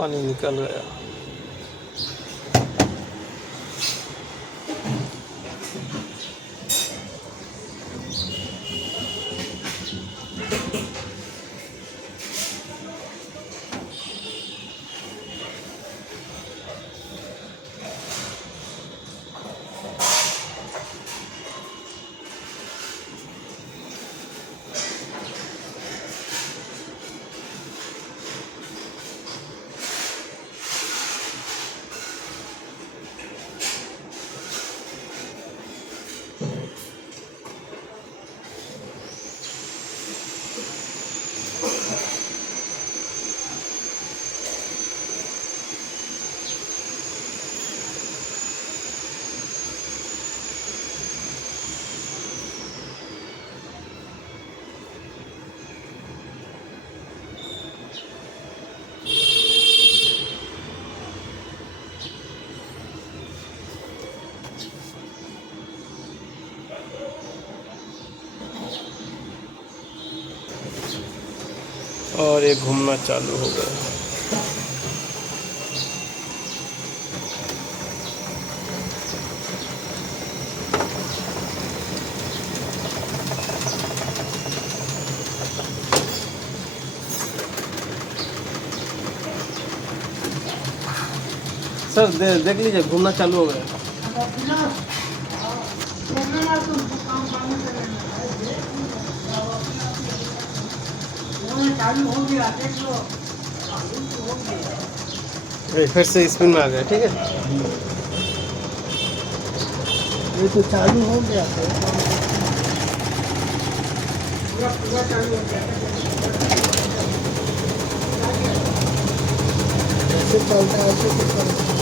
पानी निकल गया। और ये घूमना चालू हो गया। सर देख लीजिए, घूमना चालू हो गया। फिर से स्पिन में आ गया। ठीक है, ये तो चालू हो गया था, पूरा चालू हो गया। ऐसे चलता है, ऐसे